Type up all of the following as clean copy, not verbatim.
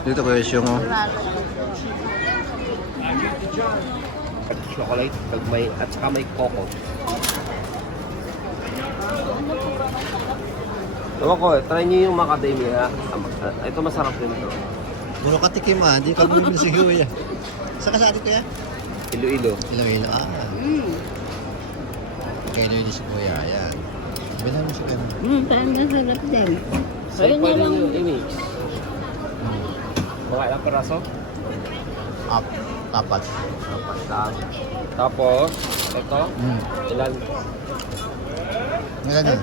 Dito ko yung chocolate, at saka may coco. Ewan ko, try nyo yung macadamia. Ito masarap din ito. Muro ka tikim ah, hindi ka bumili si Kuya. Saan ka sa atin Kuya? Iloilo. Iloilo, Kaya Iloilo si Kuya, ayan. Bilang mo si Kuya. Parang nasarap din. Sa'yo pwede nyo i-mix. Mga ilang peraso? Apat. Tapos, ito, ilan? Ilan yun?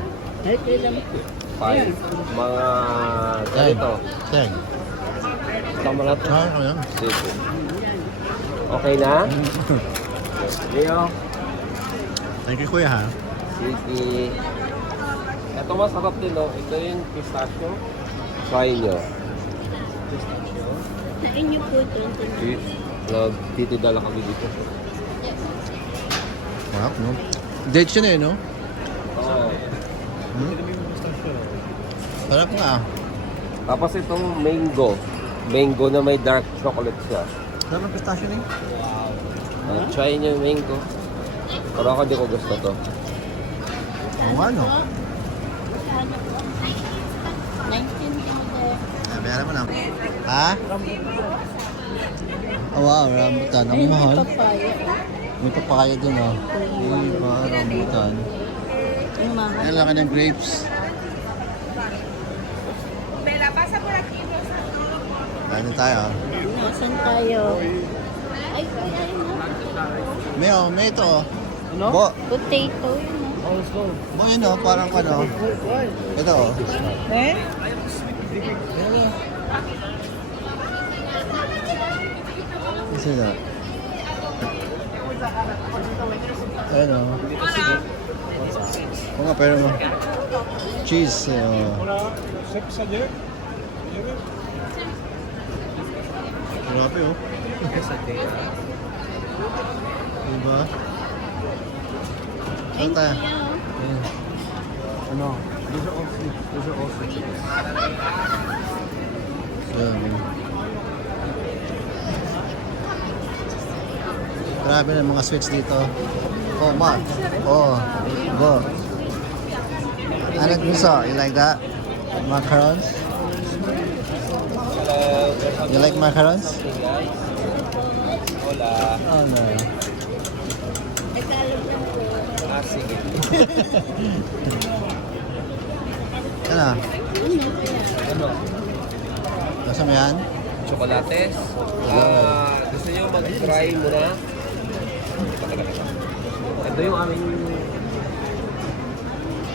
Ay, kailan po. 5. Mga ganito. 10. Tama na ito. Ayan. Sige. Okay na? Leo? Thank you Kuya ha. Sige. Ito masarap din, no? Ito yung pistachio. Try nyo. Sa inyo po ito. Nagtitida lang kami dito. Sarap no? Date siya na no? Oo. Sarap nga. Tapos itong mango. Mango na may dark chocolate siya. Sarap ang pistachio na Try nyo yung mango. Pero ako di ko gusto to. Oo ano? 19 Ay, bayaran mo lang. Ha? Oh, wow, rambutan. Ang mahal. papaya. May papaya dun oh. Diba, rambutan. Ang mahal. Ang laki ng grapes. Kain tayo. Nasaan tayo? Ay, kuya, May ito oh. Ano? Bo, potato yun. Oh, let's go. bo yun oh, parang ano. Ito oh. Kasi na. Ayun oh. Oo nga, pero mo. Cheese. Grabe oh. Diba? Saan tayo? Ayan. Ano? These are also chickens. Grabe. Grabe na mga sweets dito. Oh, ma. Oh, go. Ano gusto? You like that? Macarons? You like macarons? Hola. Oh, no. Ah, sige. Ano? Ano? Gusto mo yan? Chocolates. Gusto nyo mag-try muna? Ito yung aming...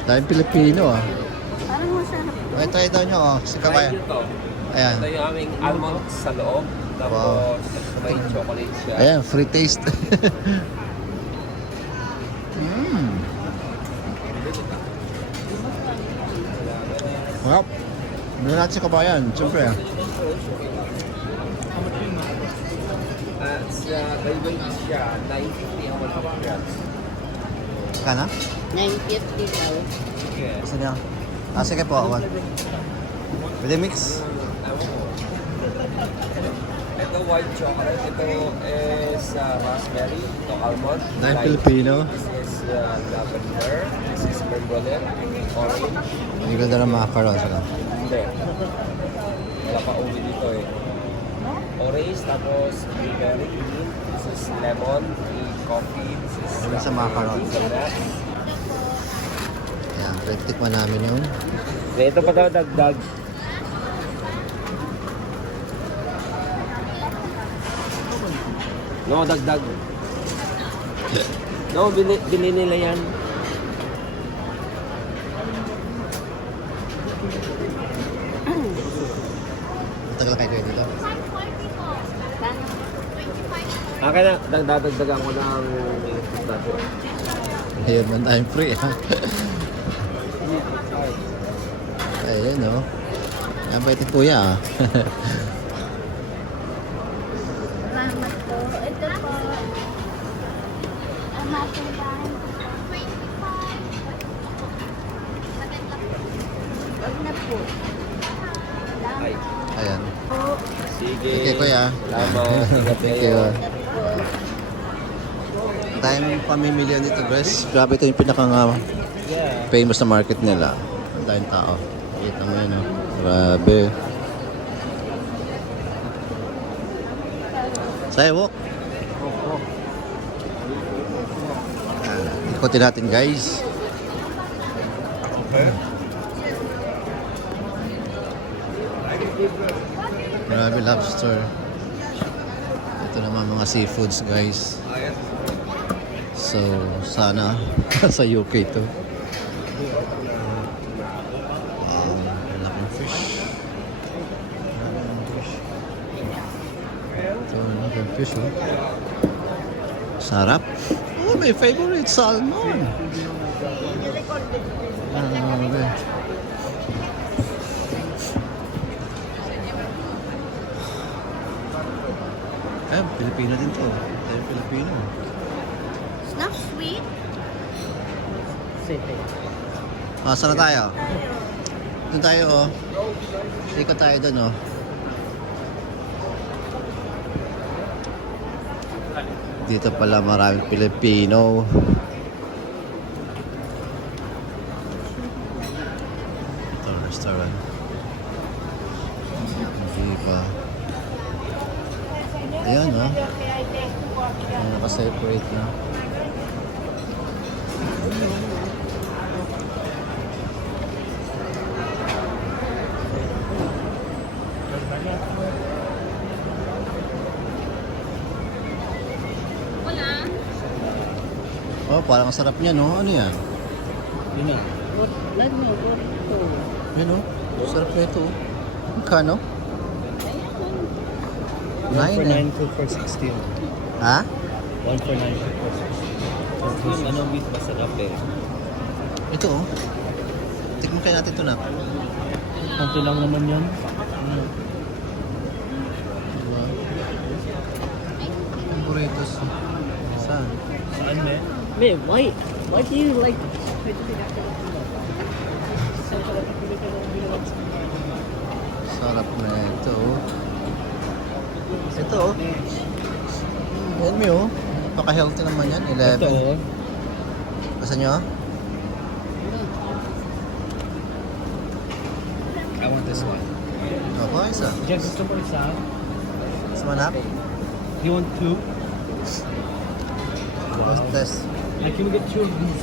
Daming Pilipino ah. Parang masarap. Okay, try daw nyo oh. Kasi Try kakaya. nyo to. Ayan. Ito yung aming almond sa loob. Tapos may chocolate siya. Ayan, free taste. Wow. Muna natin sa kabayan, siyempre. By weight siya, 950 ang 100 grams. Kana? 950 daw. Yes. Gusto niya? Ah, sige po, one. Pwede mix? Ito white chocolate. Ito is raspberry. Ito almond. Dahil Light. Pilipino. This is lavender. This is bergamot. Orange. Hindi ko na macarons. Ano? Hindi. Wala pa uwi dito eh. Orange, tapos blueberry, green. This is lemon, coffee. This is Sabi sa macarons. hazelnut. Ayan, tikman namin yun. Ito pa daw dagdag. No, dagdag. No, bili nila yan. Matagal kayo dito. Akin na, dadagdagan ko ng pistachio. Ayun man tayong free ha. Ayun no. Yan ba ito kuya ah. Salamat po. Ito po. Ang ating bahay. Wag na po. Ay. Ayan. Po. Sige. Okay, kuya. Salamat. Ingat Thank kayo. you. Tayong pamimilihan dito, guys. Grabe ito yung Yeah. famous na market nila. Ang daming tao. Kita mo yun, oh. Grabe. Sidewalk. Ikotin natin, guys. Grabe, lobster. Ito naman mga seafoods, guys. So, sana sa UK to. Laking fish. Ito, laking fish, oh. Sarap. Oh, my favorite salmon. Grabe. Pilipino din to. Tayo Pilipino. It's not sweet. Saan na tayo? Doon tayo, oh. Ikot tayo doon, oh. Dito pala maraming Pilipino. Ito, restaurant. Hindi pa. Ayan, oh. Naka-separate na. Oh, parang ang sarap niya, no? Ano yan? Yan o. Sarap na ito. Magkano? 9 eh. 2 for 16. Ha? 1 for 9 for 16. Ano beef masarap eh. Ito oh. Tikman kaya natin ito na. Konti lang naman yan. Diba? Ang burritos. Saan? Saan eh? Wait, why do you like... Sarap na ito oh. Ito oh. Yan mo oh. Paka-healthy naman yan. 11. Ito oh. Basta nyo? I want this one. Ako, isa. Just gusto mo isa? Sa manap? You want 2? Wow. Test. Like, can we get 2 of these?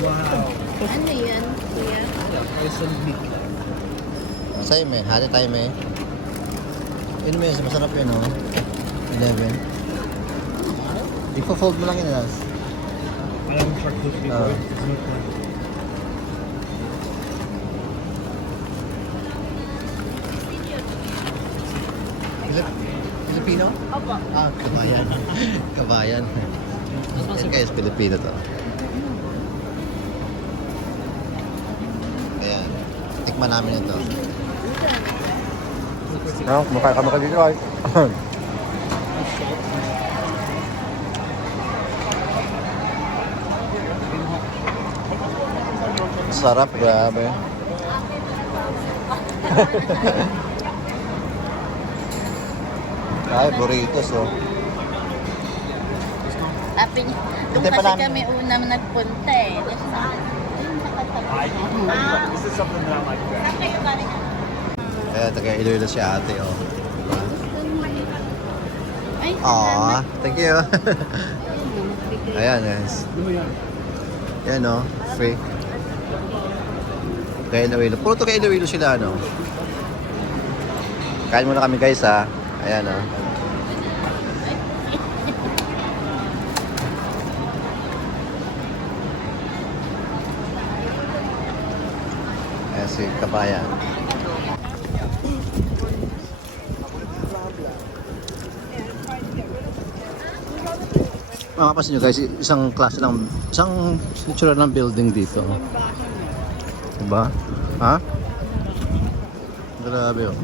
Wow. Ano yan, kuya? It's a meat. Sa'yo may. Hati tayo may. Yun may. Masarap yun oh. 11. Ipo-fold mo lang yun Las. I haven't tried this before. Ah. It's not fun. Filipino? Opo. Ah, kabayan. Kabayan. Yan guys, Filipino to. Ayan. Tikman namin ito. No, kumakain ka dito guys. Sarap, grabe. Ay, burritos oh. Sabi niya, doon Hindi pa kasi namin- kami una nagpunta eh. This is something that I like. Saan kayo galing? Kaya taga Iloilo si ate oh. Ay, Aww, thank you. Ayan guys. Ano yan? Yan oh, free. Kaya Iloilo. Puro to kay Iloilo sila ano. Kain muna kami guys ha. Ayan oh. Ayan si Kabayan. Makapasin nyo guys, isang klase lang, isang itsura ng building dito. Diba? Ha? Grabe oh.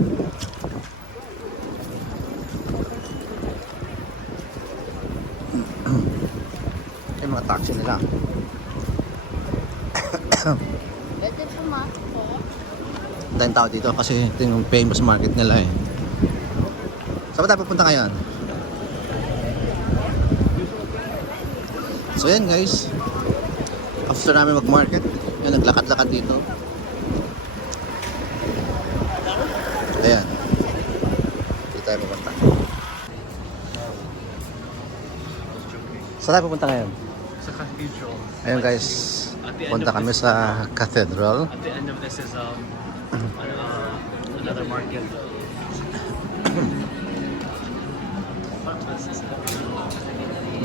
Yung mga taxi nila. Pwede Ang daming tao dito kasi ito yung famous market nila eh. Saan ba tayo pupunta ngayon? So yan guys, after namin mag-market, yun, naglakad-lakad dito. Ayan. Dito tayo pupunta. Saan tayo pupunta ngayon? Sa cathedral. Ayun guys, punta kami sa cathedral. At the end of this is another market.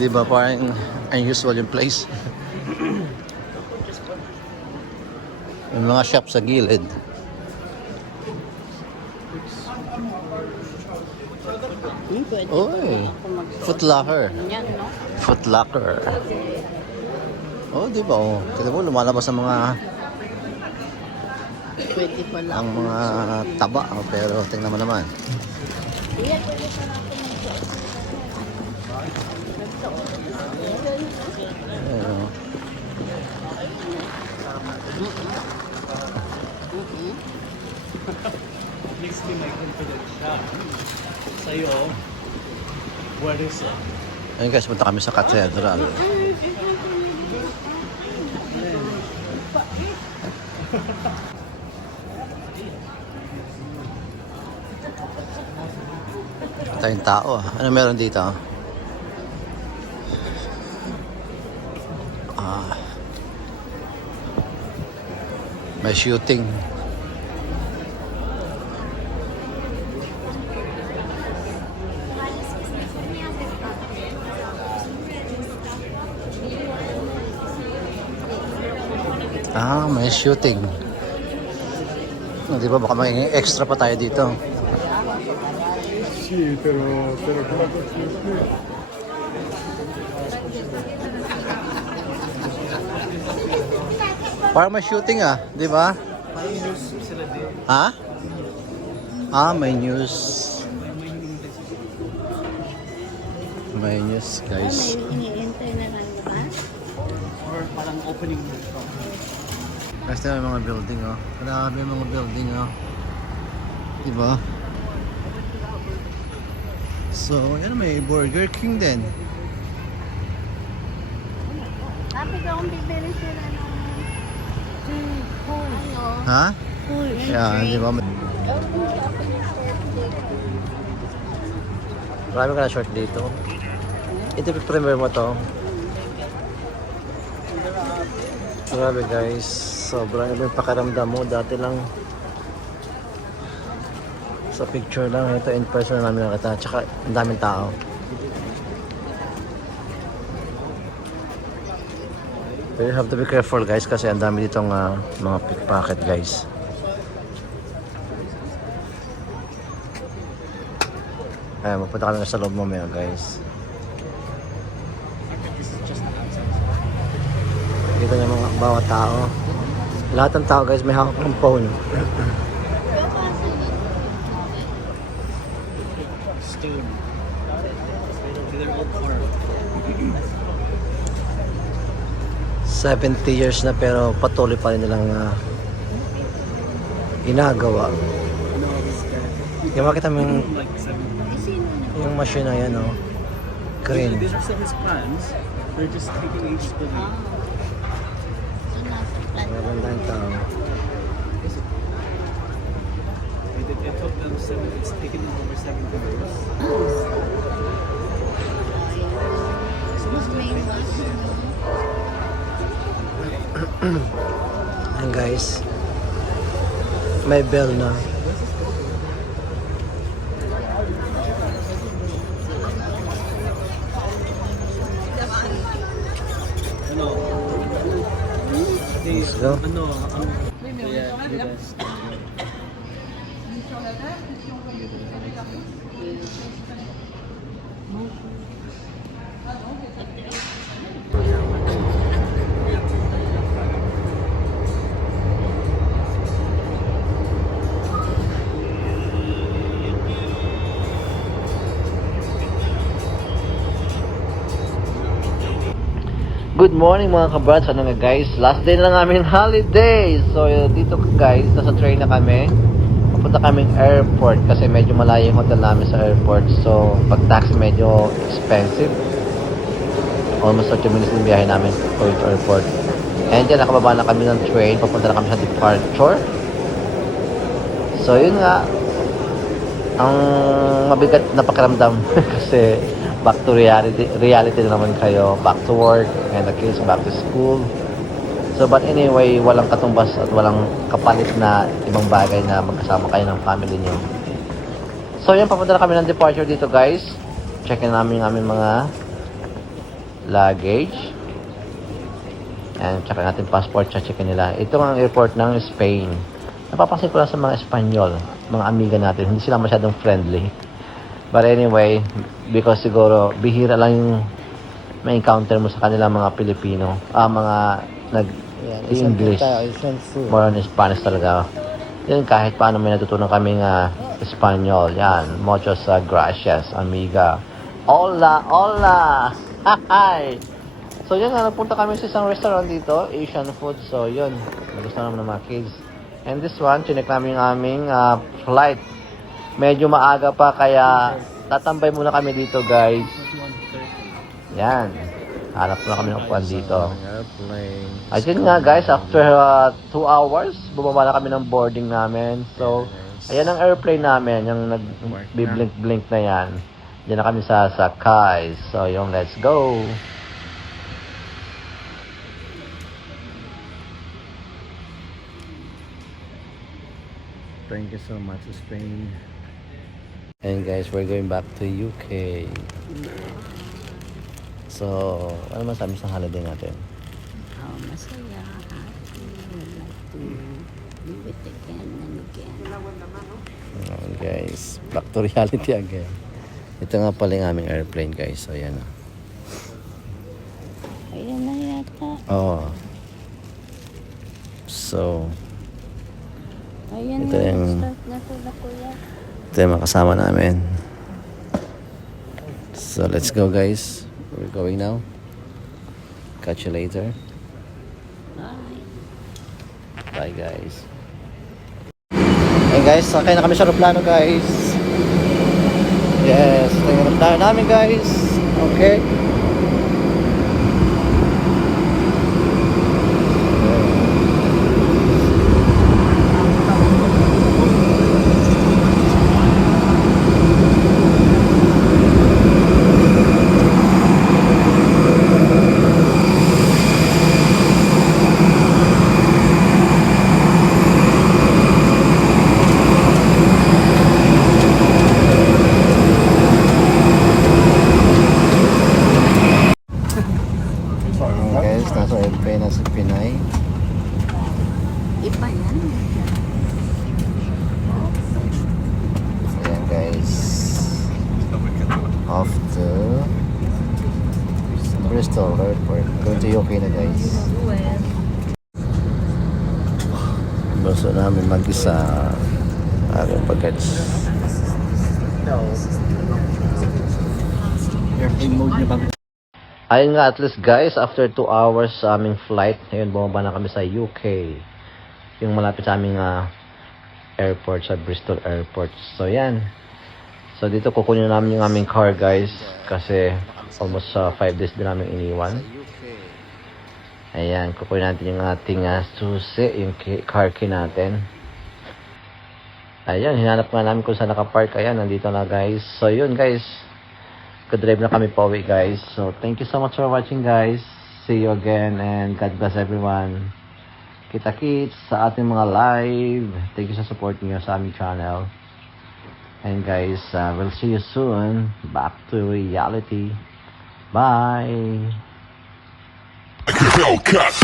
Di ba parang unusual yung place? Yung mga shop sa gilid. Pwede Oy, ako mag- Foot Locker. Yan, no? Foot Locker. Oh, di ba? Oh, tignan mo lumalabas ang mga Pwede pala. mga taba. Oh, pero tingnan mo naman. Iya, pwede pala ako Ayun, oh. Makes me my confident siya. Sa'yo, what is it? Ayun guys, punta kami sa cathedral. Tayong tao ah. Ano meron dito? Ah. May shooting. Ah, may shooting. Di ba baka may extra pa tayo dito. Sì, però come Parang may shooting ah, di ba? Ha? Ah, may news. May news, guys. iniintay na lang, diba? Or parang opening mo. Guys, may mga building oh. Grabe yung mga building oh. Di ba? So, yan may Burger King din. Sabi ko kung bibili sila ng ano, Ha? full Yan, di ba? Marami ka na short dito. Ito premiere mo to. Grabe guys, sobrang iba yung pakiramdam mo. Dati lang sa picture lang, ito in person na namin nakita. Tsaka ang daming tao. But you have to be careful guys kasi ang dami ditong mga pickpocket guys. Ayan, mapunta kami sa loob mamaya guys. Kita niyo mga bawat tao. Lahat ng tao guys may hawak ng phone. Stone. They're all for 70 years na pero patuloy pa rin nilang ginagawa. Yung makita mo like 7. yung machine na yan, oh. Green. These are still his plans. They're just taking ages to leave. Maganda yung tao. It took them 7. It's taken them over 7 years. And guys, may bell na. Ano? Let's go. Ano? Yeah, the best. good morning mga kabrats. Ano nga guys, last day na lang namin holiday. So dito guys, nasa train na kami. Papunta kaming airport kasi medyo malayo yung hotel namin sa airport. So pag taxi medyo expensive. Almost 30 minutes yung biyahe namin going to airport. And dyan nakababa na kami ng train. Papunta na kami sa departure. So yun nga, ang mabigat na pakiramdam kasi back to reality na naman kayo, back to work, and the kids back to school. So but anyway, walang katumbas at walang kapalit na ibang bagay na magkasama kayo ng family niyo. So yan, papunta na kami ng departure dito guys. Checkin namin yung aming mga luggage. And check natin passport, checkin nila. Ito ang airport ng Spain. Napapansin ko lang sa mga Espanyol, mga amiga natin, hindi sila masyadong friendly. But anyway, because siguro bihira lang yung may encounter mo sa kanila mga Pilipino, mga nag-English, more on Spanish talaga. Yun, kahit paano may natutunan kaming Espanyol. Yan, muchos gracias, amiga. Hola, hola! Hi! So yun nga, nagpunta kami sa isang restaurant dito, Asian food. So yun, nagustuhan naman ng mga kids. And this one, chinek namin yung aming flight. Medyo maaga pa kaya tatambay muna kami dito guys. Yan. Hanap na kami ng upuan dito. As yun nga guys, after 2 hours, bumaba na kami ng boarding namin. So, ayan ang airplane namin, yung nag-blink-blink na yan. Diyan na kami sa sakay. So, yung let's go. Thank you so much, Spain. And guys, we're going back to UK. So, ano masabi sa holiday natin? Oh, masaya, happy, would like to live it again and again. Guys, back to reality again. Ito nga pala yung aming airplane guys. So, yan. Ayun na yata. Oh. So, Ayun ito na, yung start na sila kuya. ito yung mga kasama namin. So, let's go guys. We're going now. Catch you later. Bye. Bye guys. Hey guys, sakay na kami sa aeroplano guys. Yes, ito yung aeroplano namin guys. Okay. Guys, nasa airplane na si Pinay. Iba yan. Ayan guys. Off to Bristol Airport. Going to UK na guys. Gusto namin mag-isa aking bagage. Airplane mode niya bago. Ayun nga, at least guys, after 2 hours sa aming flight, ngayon bumaba na kami sa UK. Yung malapit sa aming airport, sa Bristol Airport. So yan. So dito kukunin namin yung aming car guys. Kasi almost 5 days din namin iniwan. Ayan, kukunin natin yung ating susi, yung car key natin. Ayan, hinanap nga namin kung saan nakapark. Ayan, nandito na guys. So yun guys. Drive na kami pauwi guys. So thank you so much for watching guys. See you again and God bless everyone. Kita-kits sa ating mga live. Thank you sa support niyo sa aming channel. And guys, we'll see you soon. Back to reality. Bye. Hellcat.